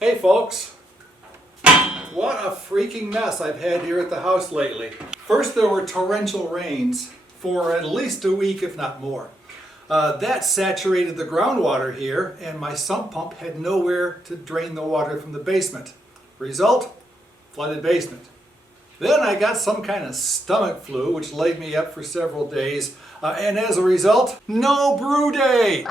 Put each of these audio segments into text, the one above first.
Hey folks, what a freaking mess I've had here at the house lately. First there were torrential rains for at least a week if not more. That saturated the groundwater here and my sump pump had nowhere to drain the water from the basement. Result? Flooded basement. Then I got some kind of stomach flu which laid me up for several days and as a result, no brew day!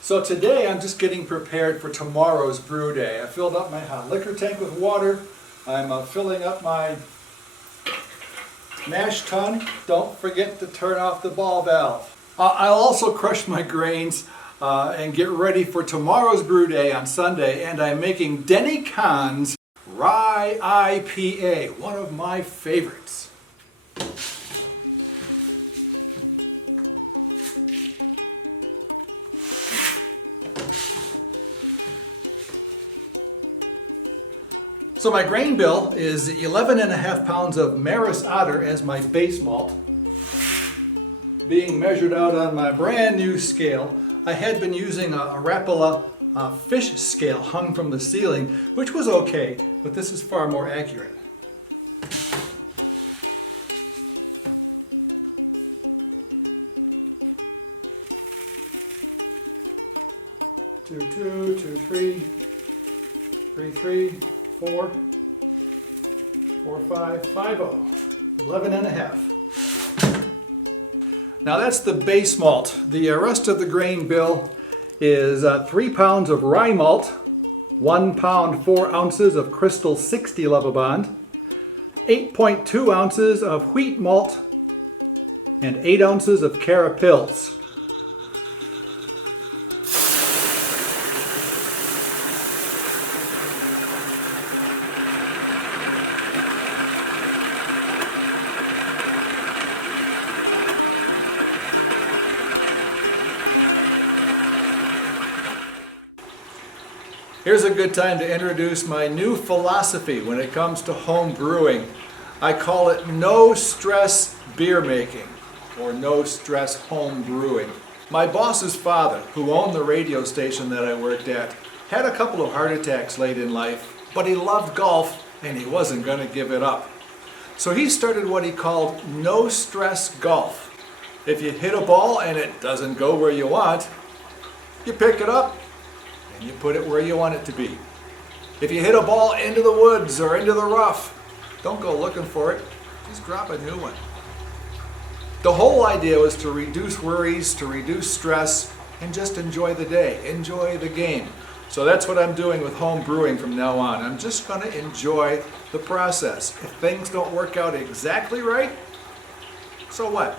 So today I'm just getting prepared for tomorrow's brew day. I filled up my hot liquor tank with water. I'm filling up my mash tun. Don't forget to turn off the ball valve. I'll also crush my grains and get ready for tomorrow's brew day on Sunday, and I'm making Denny Conn's Rye IPA, one of my favorites. So my grain bill is 11.5 pounds of Maris Otter as my base malt, being measured out on my brand new scale. I had been using a Rapala fish scale hung from the ceiling, which was okay, but this is far more accurate. Two, 3, 4, 5, 11.5. Now that's the base malt. The rest of the grain bill is 3 pounds of rye malt, 1 pound 4 ounces of Crystal 60 Lovibond, 8.2 ounces of wheat malt, and 8 ounces of Carapils. Here's a good time to introduce my new philosophy when it comes to home brewing. I call it no stress beer making, or no stress home brewing. My boss's father, who owned the radio station that I worked at, had a couple of heart attacks late in life, but he loved golf and he wasn't going to give it up. So he started what he called no stress golf. If you hit a ball and it doesn't go where you want, you pick it up and you put it where you want it to be. If you hit a ball into the woods or into the rough, don't go looking for it, just drop a new one. The whole idea was to reduce worries, to reduce stress, and just enjoy the day, enjoy the game. So that's what I'm doing with home brewing from now on. I'm just going to enjoy the process. If things don't work out exactly right, so what?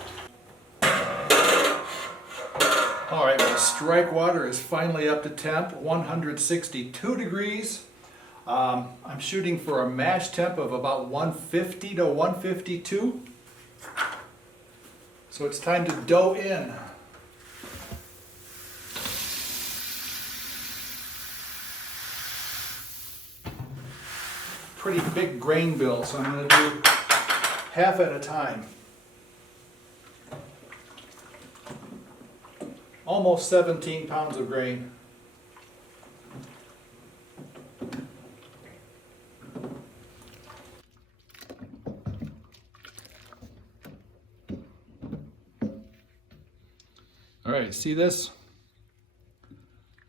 All right, well, strike water is finally up to temp, 162 degrees. I'm shooting for a mash temp of about 150 to 152. So it's time to dough in. Pretty big grain bill, so I'm going to do half at a time. Almost 17 pounds of grain. All right, see this?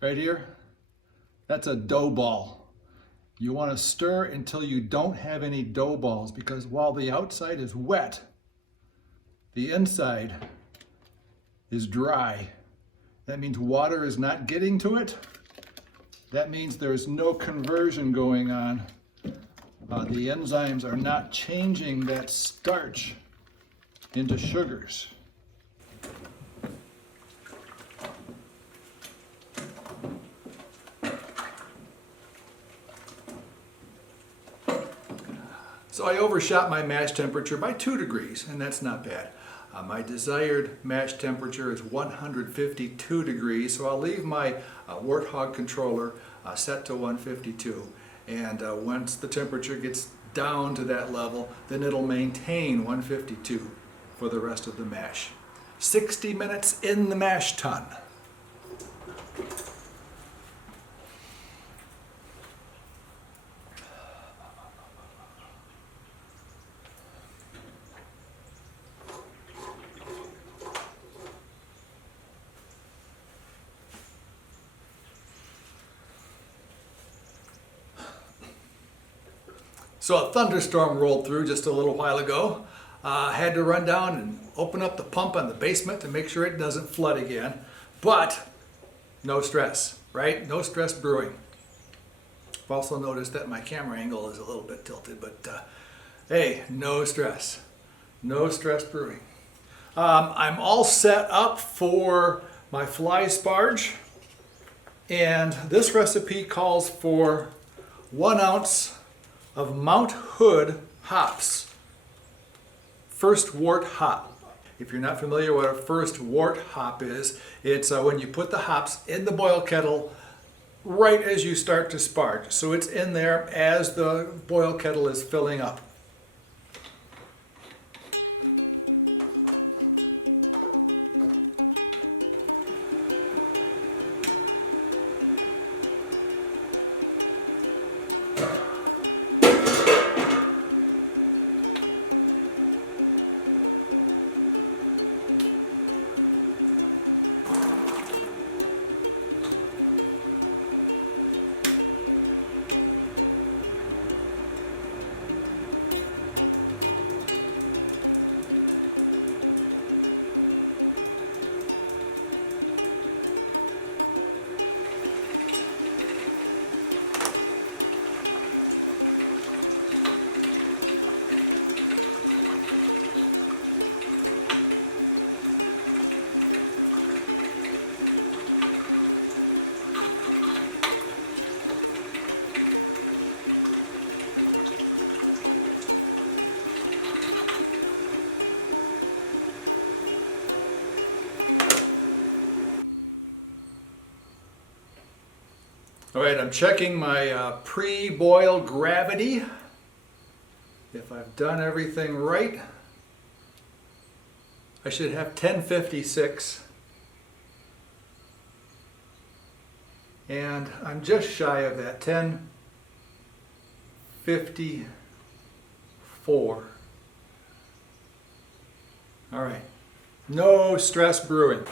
Right here? That's a dough ball. You want to stir until you don't have any dough balls, because while the outside is wet, the inside is dry. That means water is not getting to it. That means there's no conversion going on. The enzymes are not changing that starch into sugars. So I overshot my mash temperature by 2 degrees, and that's not bad. My desired mash temperature is 152 degrees, so I'll leave my Warthog controller set to 152. And once the temperature gets down to that level, then it'll maintain 152 for the rest of the mash. 60 minutes in the mash tun. So a thunderstorm rolled through just a little while ago. Had to run down and open up the pump on the basement to make sure it doesn't flood again. But no stress, right? No stress brewing. I've also noticed that my camera angle is a little bit tilted, but hey, no stress. No stress brewing. I'm all set up for my fly sparge. And this recipe calls for 1 ounce of Mount Hood hops. First wort hop. If you're not familiar what a first wort hop is, it's when you put the hops in the boil kettle right as you start to sparge. So it's in there as the boil kettle is filling up. All right, I'm checking my pre-boil gravity. If I've done everything right, I should have 1056. And I'm just shy of that, 1054. All right, no stress brewing.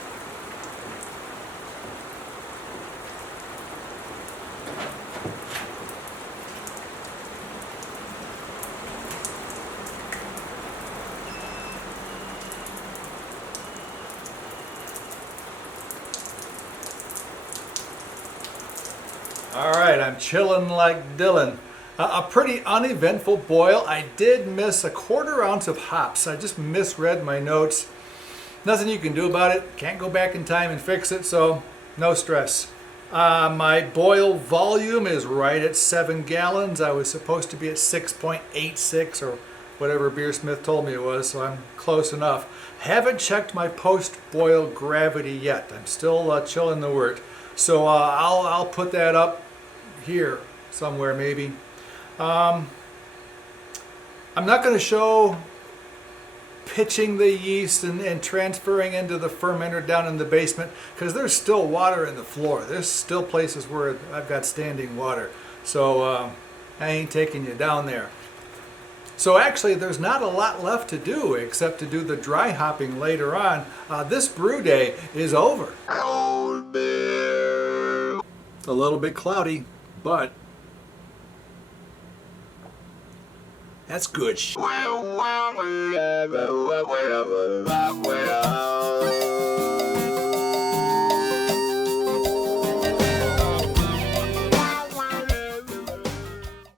All right, I'm chilling like Dylan. A pretty uneventful boil. I did miss a 1/4 ounce of hops. I just misread my notes. Nothing you can do about it. Can't go back in time and fix it, so no stress. My boil volume is right at 7 gallons. I was supposed to be at 6.86 or whatever Beersmith told me it was, so I'm close enough. Haven't checked my post-boil gravity yet. I'm still chilling the wort. So I'll put that up here somewhere maybe. I'm not going to show pitching the yeast and transferring into the fermenter down in the basement because there's still water in the floor. There's still places where I've got standing water. So I ain't taking you down there. So actually there's not a lot left to do except to do the dry hopping later on. This brew day is over. It's a little bit cloudy, but that's good shit.